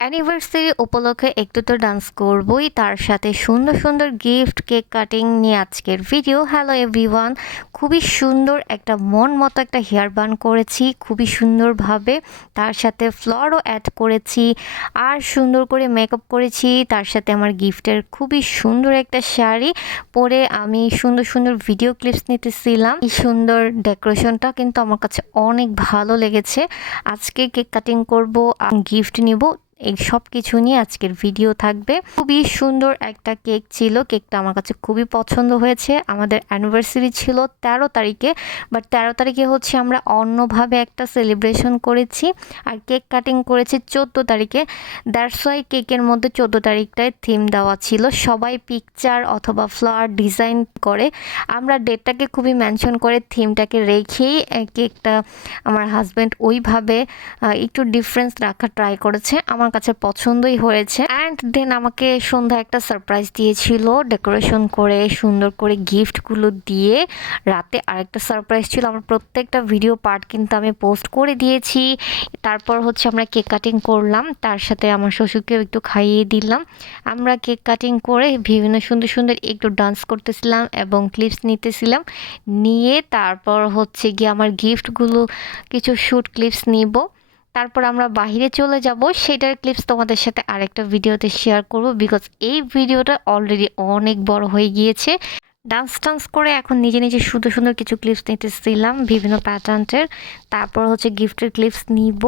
Anniversary উপলক্ষে একটু তো ডান্স করবই, তার সাথে সুন্দর সুন্দর গিফট, কেক কাটিং নিয়ে আজকের ভিডিও। হ্যালো এভরিওয়ান, খুবই সুন্দর একটা মন মতো একটা হেয়ার বান করেছি খুবই সুন্দরভাবে, তার সাথে ফ্লাওয়ারও অ্যাড করেছি আর সুন্দর করে মেকআপ করেছি। তার সাথে আমার গিফটের খুবই সুন্দর একটা শাড়ি পরে আমি সুন্দর সুন্দর ভিডিও ক্লিপস নিতেছিলাম। এই সুন্দর ডেকোরেশনটা কিন্তু আমার কাছে অনেক ভালো লেগেছে। আজকে কেক কাটিং করব, গিফট নিব, এই সব কিছু নিয়ে আজকের ভিডিও থাকবে। খুবই সুন্দর একটা কেক ছিল, কেকটা আমার কাছে খুবই পছন্দ হয়েছে। আমাদের অ্যানিভার্সারি ছিল 13 তারিখে, বাট 13 তারিখে হচ্ছে আমরা অন্যভাবে একটা সেলিব্রেশন করেছি আর কেক কাটিং করেছি 14 তারিখে। দ্যাটস ওয়াই কেকের মধ্যে 14 তারিখটায় থিম দেওয়া ছিল, সবাই পিকচার অথবা ফ্লাওয়ার ডিজাইন করে। আমরা ডেটটাকে খুবই মেনশন করে থিমটাকে রেখেই কেকটা আমার হাজব্যান্ড ওইভাবে একটু ডিফারেন্স রাখা ট্রাই করেছে, আমার কাছে পছন্দই হয়েছে। অ্যান্ড দেন আমাকে সন্ধ্যা একটা সারপ্রাইজ দিয়েছিল ডেকোরেশন করে, সুন্দর করে গিফটগুলো দিয়ে। রাতে আরেকটা সারপ্রাইজ ছিল, আমার প্রত্যেকটা ভিডিও পার্ট কিন্তু আমি পোস্ট করে দিয়েছি। তারপর হচ্ছে আমরা কেক কাটিং করলাম, তার সাথে আমার শ্বশুরকেও একটু খাইয়ে দিলাম। আমরা কেক কাটিং করে বিভিন্ন সুন্দর সুন্দর একটু ডান্স করতেছিলাম এবং ক্লিপস নিতেছিলাম, নিয়ে তারপর হচ্ছে গিয়ে আমার গিফটগুলো কিছু শ্যুট ক্লিপস নিব। তারপর আমরা বাহিরে চলে যাব, সেটার ক্লিপস তোমাদের সাথে আরেকটা ভিডিওতে শেয়ার করব, বিকজ এই ভিডিওটা অলরেডি অনেক বড় হয়ে গিয়েছে। ডান্স করে এখন নিজে নিজে সুন্দর সুন্দর কিছু ক্লিপস নিতেছিলাম বিভিন্ন প্যাটার্নের। তারপর হচ্ছে গিফটের ক্লিপস নিব।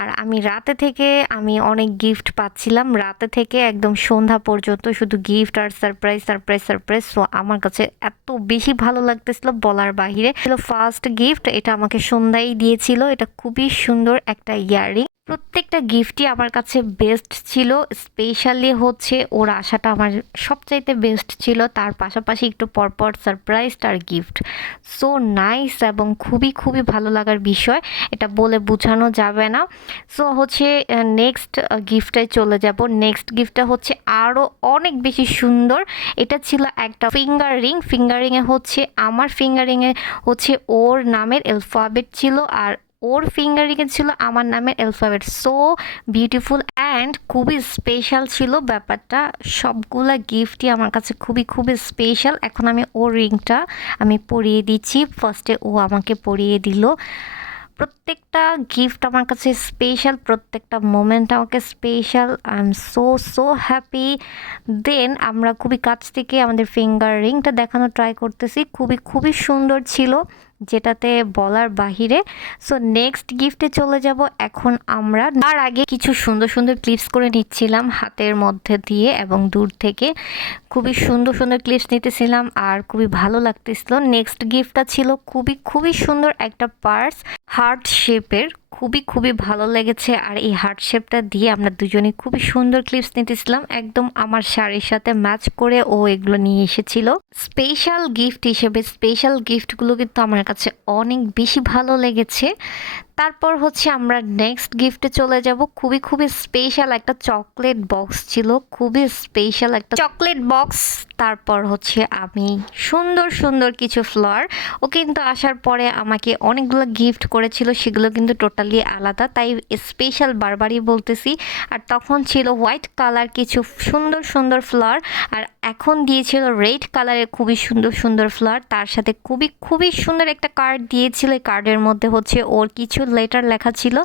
আর আমি রাতে থেকে আমি অনেক গিফট পাচ্ছিলাম, রাতে থেকে একদম সন্ধ্যা পর্যন্ত শুধু গিফট আর সারপ্রাইজ সারপ্রাইজ সারপ্রাইজ। সো আমার কাছে এত বেশি ভালো লাগতেছিল বলার বাহিরে। ছিল ফার্স্ট গিফট, এটা আমাকে সন্ধ্যায় দিয়েছিল, এটা খুবই সুন্দর একটা ইয়াররিং। প্রত্যেকটা গিফটই আমার কাছে বেস্ট ছিল, স্পেশালি হচ্ছে ওর আশাটা আমার সবচাইতে বেস্ট ছিল, তার পাশাপাশি একটু পরপর সারপ্রাইজ আর গিফট। সো নাইস এবং খুবই খুবই ভালো লাগার বিষয়, এটা বলে বোঝানো যাবে না। সো হচ্ছে নেক্সট গিফটে চলে যাব। নেক্সট গিফটটা হচ্ছে আরও অনেক বেশি সুন্দর। এটা ছিল একটা ফিঙ্গার রিং। ফিঙ্গার রিংয়ে হচ্ছে আমার ফিঙ্গারিংয়ে হচ্ছে ওর নামের অ্যালফাবেট ছিল, আর ওর ফিঙ্গারিংয়ে ছিল আমার নামের অ্যালফাবেট। সো বিউটিফুল অ্যান্ড খুবই স্পেশাল ছিল ব্যাপারটা। সবগুলা গিফটই আমার কাছে খুবই খুবই স্পেশাল। এখন আমি ওর রিংটা আমি পরিয়ে দিচ্ছি, ফার্স্টে ও আমাকে পরিয়ে দিল। প্রত্যেকটা গিফট আমার কাছে স্পেশাল, প্রত্যেকটা মোমেন্ট আমাকে special. I am so so happy. Then আমরা খুবই কাছ থেকে আমাদের ফিঙ্গার রিংটা দেখানো ট্রাই করতেছি, খুবই খুবই সুন্দর ছিল, যেটাতে বলার বাহিরে। সো নেক্সট গিফটে চলে যাব এখন আমরা। তার আগে কিছু সুন্দর সুন্দর ক্লিপস করে নিচ্ছিলাম হাতের মধ্যে দিয়ে এবং দূর থেকে খুবই সুন্দর সুন্দর ক্লিপস নিতেছিলাম আর খুবই ভালো লাগতেছিল। নেক্সট গিফটটা ছিল খুবই খুবই সুন্দর একটা পার্স, হার্ট শেপের, খুবই খুবই ভালো লেগেছে। আর এই হার্ট শেপটা দিয়ে আমরা দুজনেই খুবই সুন্দর ক্লিপস নিতেছিলাম, একদম আমার শাড়ির সাথে ম্যাচ করে ও এগুলো নিয়ে এসেছিল স্পেশাল গিফট হিসেবে। স্পেশাল গিফটগুলো কিন্তু আমার কাছে অনেক বেশি ভালো লেগেছে। তারপর হচ্ছে আমরা নেক্সট গিফটে চলে যাব। খুবই খুবই স্পেশাল একটা চকলেট বক্স ছিল, খুবই স্পেশাল একটা চকলেট বক্স। তারপর হচ্ছে আমি সুন্দর সুন্দর কিছু ফ্লাওয়ার, ও কিন্তু আসার পরে আমাকে অনেকগুলো গিফট করেছিল, সেগুলো কিন্তু টোটালি আলাদা, তাই স্পেশাল বারবারই বলতেছি। আর তখন ছিল হোয়াইট কালার কিছু সুন্দর সুন্দর ফ্লাওয়ার, আর এখন দিয়েছিল রেড কালারের খুবই সুন্দর সুন্দর ফ্লাওয়ার। তার সাথে খুবই খুবই সুন্দর একটা কার্ড দিয়েছিল, এই কার্ডের মধ্যে হচ্ছে ওর কিছু লেটার লেখা ছিল।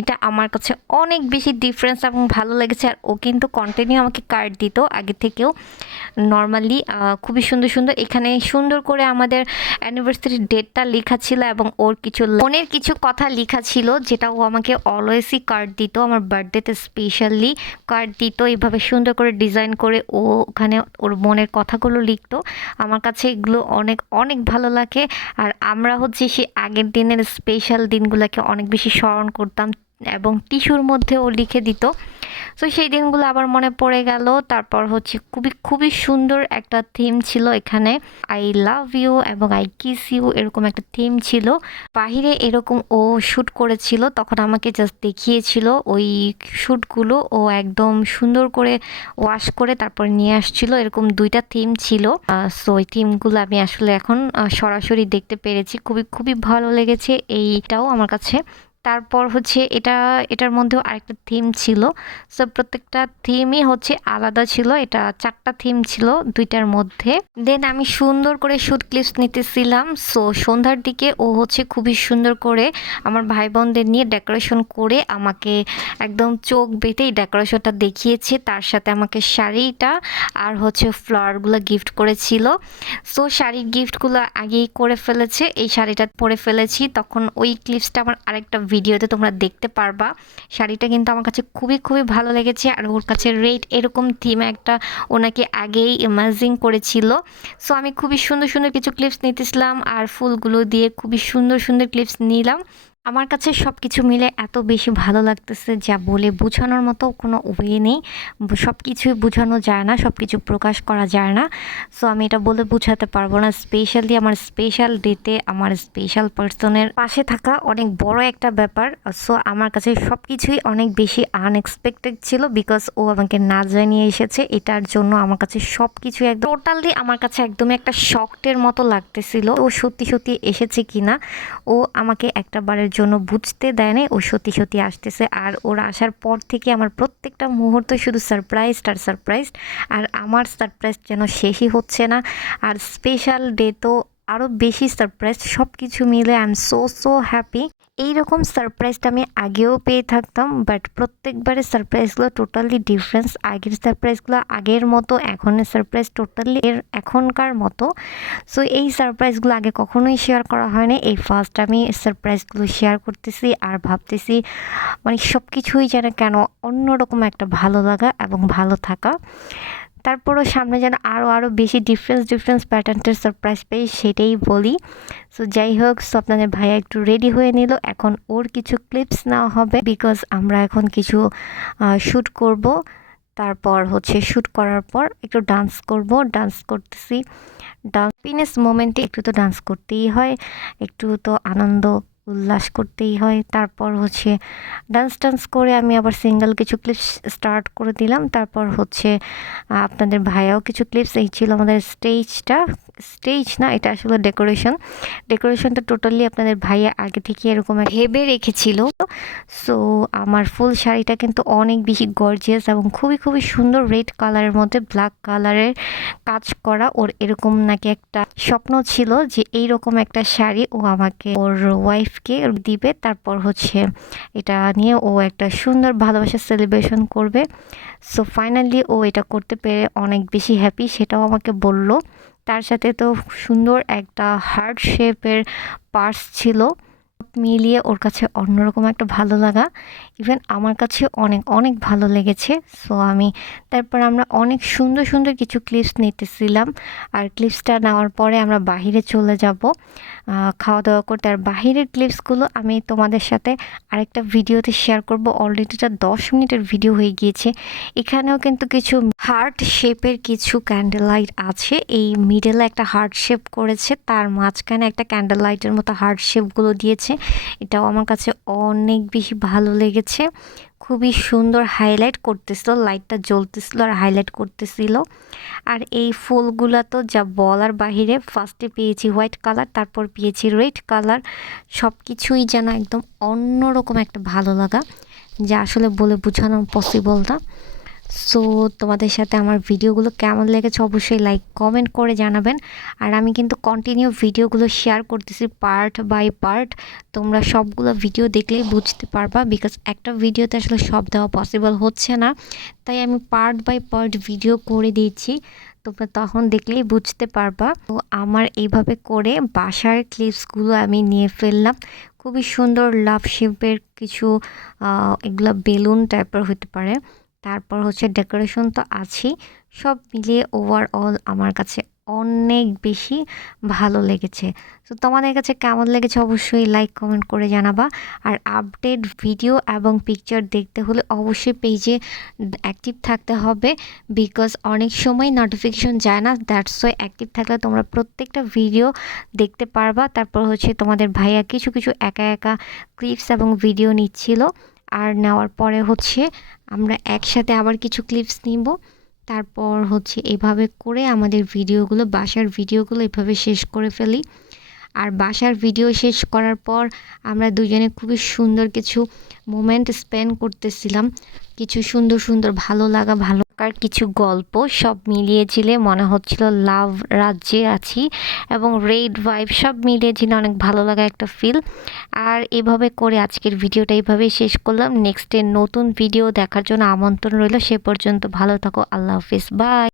এটা আমার কাছে অনেক বেশি ডিফারেন্স এবং ভালো লেগেছে। আর ও কিন্তু কন্টিনিউ আমাকে কার্ড দিত আগে থেকেও নর্মালি, খুবই সুন্দর সুন্দর। এখানে সুন্দর করে আমাদের অ্যানিভার্সারির ডেটটা লেখা ছিল এবং ওর কিছু মনের কিছু কথা লেখা ছিল, যেটা ও আমাকে অলওয়েজই কার্ড দিত, আমার বার্থডেতে স্পেশালি কার্ড দিত। এইভাবে সুন্দর করে ডিজাইন করে ও ওখানে ওর মনের কথাগুলো লিখতো। আমার কাছে এগুলো অনেক অনেক ভালো লাগে। আর আমরা হচ্ছে সে আগের দিনের স্পেশাল দিনগুলোকে অনেক বেশি স্মরণ করতাম এবং টিস্যুর মধ্যেও লিখে দিত। সো সেই দিনগুলো আবার মনে পড়ে গেল। তারপর হচ্ছে খুবই খুবই সুন্দর একটা থিম ছিল এখানে, আই লাভ ইউ এবং আই কিস ইউ, এরকম একটা থিম ছিল। বাহিরে এরকম ও শ্যুট করেছিল, তখন আমাকে জাস্ট দেখিয়েছিল ওই শ্যুটগুলো, ও একদম সুন্দর করে ওয়াশ করে তারপর নিয়ে আসছিল। এরকম দুইটা থিম ছিল। সো ওই থিমগুলো আমি আসলে এখন সরাসরি দেখতে পেরেছি, খুবই খুবই ভালো লেগেছে। এইটাও আমার কাছে তারপর হচ্ছে এটার মধ্যেও আরেকটা থিম ছিল। সো প্রত্যেকটা থিমই হচ্ছে আলাদা ছিল। এটা 4টা থিম ছিল 2টার মধ্যে। দেন আমি সুন্দর করে শুট ক্লিপস নিতেছিলাম। সো সন্ধ্যার দিকে ও হচ্ছে খুবই সুন্দর করে আমার ভাই বোনদের নিয়ে ডেকোরেশন করে আমাকে একদম চোখ বেঁধেই ডেকোরেশনটা দেখিয়েছে। তার সাথে আমাকে শাড়িটা আর হচ্ছে ফ্লাওয়ারগুলো গিফট করেছিল। সো শাড়ির গিফটগুলো আগেই করে ফেলেছে। এই শাড়িটা পরে ফেলেছি, তখন ওই ক্লিপসটা আমার আরেকটা ভিডিওতে তোমরা দেখতে পারবা। শাড়িটা কিন্তু আমার কাছে খুবই খুবই ভালো লেগেছে। আর ওর কাছে রেড এরকম থিম একটা ওনাকে আগেই ইমাজিং করেছিল। সো আমি খুবই সুন্দর সুন্দর কিছু ক্লিপস নিতেছিলাম আর ফুলগুলো দিয়ে খুবই সুন্দর সুন্দর ক্লিপস নিলাম। আমার কাছে সব কিছু মিলে এত বেশি ভালো লাগতেছে যা বলে বোঝানোর মতো কোনো ওয়ে নেই। সব কিছুই বোঝানো যায় না, সব কিছু প্রকাশ করা যায় না। সো আমি এটা বলে বোঝাতে পারবো না। স্পেশালি আমার স্পেশাল ডেতে আমার স্পেশাল পার্সনের পাশে থাকা অনেক বড় একটা ব্যাপার। সো আমার কাছে সব কিছুই অনেক বেশি আনএক্সপেক্টেড ছিল, বিকজ ও আমাকে না জানিয়ে এসেছে। এটার জন্য আমার কাছে সব কিছু একদম টোটালি আমার কাছে একদমই একটা শকটের মতো লাগতেছিল। ও সত্যি সত্যি এসেছে কিনা ও আমাকে একটা বারের জন্য বুঝতে দেয় নাই ও সত্যি সত্যি আসতেছে। আর ওরা আসার পর থেকে আমার প্রত্যেকটা মুহূর্ত শুধু সারপ্রাইজ আর সারপ্রাইজ। আর আমার সারপ্রাইজ যেন শেষই হচ্ছে না। আর স্পেশাল ডে তো আরও বেশি সারপ্রাইজ। সব কিছু মিলে আই এম সো হ্যাপি। এইরকম সারপ্রাইজটা আমি আগেও পেয়ে থাকতাম, বাট প্রত্যেকবারের সারপ্রাইজগুলো টোটালি ডিফারেন্স। আগের সারপ্রাইজগুলো আগের মতো, এখনের সারপ্রাইজ টোটালি এখনকার মতো। সো এই সারপ্রাইজগুলো আগে কখনোই শেয়ার করা হয়নি। এই ফার্স্ট আমি সারপ্রাইজগুলো শেয়ার করতেছি আর ভাবতেছি মানে সব কিছুই যেন কেন অন্যরকম একটা ভালো লাগা এবং ভালো থাকা। তারপরও সামনে যেন আরও বেশি ডিফারেন্স প্যাটার্নটার সারপ্রাইজ পেয়ে সেটাই বলি। সো যাই হোক, সো আপনাদের ভাইয়া একটু রেডি হয়ে নিল। এখন ওর কিছু ক্লিপস নেওয়া হবে, বিকজ আমরা এখন কিছু শ্যুট করব। তারপর হচ্ছে শ্যুট করার পর একটু ডান্স করব। ডান্স করতেছি, হ্যাপিনেস মোমেন্টে একটু তো ডান্স করতেই হয়, একটু তো আনন্দ উল্লাস করতেই হয়। তারপর হচ্ছে ডান্স করে আমি আবার সিঙ্গেল কিছু ক্লিপস স্টার্ট করে দিলাম। তারপর হচ্ছে আপনাদের ভাইয়াও কিছু ক্লিপস। এই ছিল আমাদের স্টেজ না, এটা আসলে ডেকোরেশনটা টোটালি আপনাদের ভাইয়া আগে থেকে এরকম ভেবে রেখেছিল। সো আমার ফুল শাড়িটা কিন্তু অনেক বেশি গর্জিয়াস এবং খুবই খুবই সুন্দর। রেড কালারের মধ্যে ব্ল্যাক কালারের কাজ করা। ওর এরকম নাকি একটা স্বপ্ন ছিল যে এইরকম একটা শাড়ি ও আমাকে ওর ওয়াইফকে দিবে। তারপর হচ্ছে এটা নিয়ে ও একটা সুন্দর ভালোবাসার সেলিব্রেশন করবে। সো ফাইনালি ও এটা করতে পেরে অনেক বেশি হ্যাপি, সেটাও আমাকে বলল। তার সাথে তো সুন্দর একটা হার্ট শেপের পার্স ছিল। মিলিয়ে ওর কাছে অন্যরকম একটা ভালো লাগা। ইভেন আমার কাছে অনেক অনেক ভালো লেগেছে। সো তারপর আমরা অনেক সুন্দর সুন্দর কিছু ক্লিপস নিতেছিলাম। আর ক্লিপসটা নেওয়ার পরে আমরা বাহিরে চলে যাব খাওয়া দাওয়া করতে। আর বাহিরের ক্লিপসগুলো আমি তোমাদের সাথে আরেকটা ভিডিওতে শেয়ার করব। অলরেডি এটা 10 মিনিটের ভিডিও হয়ে গিয়েছে। এখানেও কিন্তু কিছু হার্ট শেপের কিছু ক্যান্ডেল লাইট আছে। এই মিডলে একটা হার্ট শেপ করেছে, তার মাঝখানে একটা ক্যান্ডেল লাইটের মতো হার্ট শেপগুলো দিয়েছে। এটাও আমার কাছে অনেক বেশি ভালো লেগেছে। খুবই সুন্দর হাইলাইট করতেছিল, লাইটটা জ্বলতেছিল আর হাইলাইট করতেছিল। আর এই ফুলগুলা তো যা বলার বাহিরে। ফার্স্টে পেয়েছি হোয়াইট কালার, তারপর পেয়েছি রেড কালার। সব কিছুই যেন একদম অন্যরকম একটা ভালো লাগা, যা আসলে বলে বোঝানো পসিবল না। সো তোমাদের সাথে আমার ভিডিওগুলো কেমন লেগেছে অবশ্যই লাইক কমেন্ট করে জানাবেন। আর আমি কিন্তু কন্টিনিউ ভিডিওগুলো শেয়ার করতেছি পার্ট বাই পার্ট। তোমরা সবগুলো ভিডিও দেখলেই বুঝতে পারবা, বিকজ একটা ভিডিওতে আসলে সব দেওয়া পসিবল হচ্ছে না। তাই আমি পার্ট বাই পার্ট ভিডিও করে দিয়েছি, তোমরা তখন দেখলেই বুঝতে পারবা। তো আমার এইভাবে করে বাসার ক্লিপসগুলো আমি নিয়ে ফেললাম। খুবই সুন্দর লাভ শেপের কিছু এগুলো বেলুন টাইপের হতে পারে। তারপর হচ্ছে ডেকোরেশন তো আছেই। সব মিলিয়ে ওভারঅল আমার কাছে অনেক বেশি ভালো লেগেছে। তো তোমাদের কাছে কেমন লেগেছে অবশ্যই লাইক কমেন্ট করে জানাবা। আর আপডেট ভিডিও এবং পিকচার দেখতে হলে অবশ্যই পেজে অ্যাক্টিভ থাকতে হবে, বিকজ অনেক সময় নোটিফিকেশন যায় না। দ্যাটস ওয়াই অ্যাক্টিভ থাকলে তোমরা প্রত্যেকটা ভিডিও দেখতে পারবা। তারপর হচ্ছে তোমাদের ভাইয়া কিছু কিছু একা ক্লিপস এবং ভিডিও নিচ্ছিল। আর নেওয়ার পরে হচ্ছে আমরা একসাথে আবার কিছু ক্লিপস নিব। তারপর হচ্ছে এভাবে করে আমাদের ভিডিওগুলো, বাসার ভিডিওগুলো এভাবে শেষ করে ফেলি। আর বাসার ভিডিও শেষ করার পর আমরা দুজনে খুবই সুন্দর কিছু মোমেন্ট স্পেন্ড করতেছিলাম। কিছু সুন্দর সুন্দর ভালো লাগার কিছু গল্প সব মিলিয়ে ঝিলে মনে হচ্ছিল লাভ রাজ্যে আছি, এবং রেড ভাইব সব মিলিয়ে ঝিলে অনেক ভালো লাগা একটা ফিল। আর এভাবে করে আজকের ভিডিওটা এইভাবেই শেষ করলাম। নেক্সটে নতুন ভিডিও দেখার জন্য আমন্ত্রণ রইল। সে পর্যন্ত ভালো থাকো। আল্লাহ হাফিজ, বাই।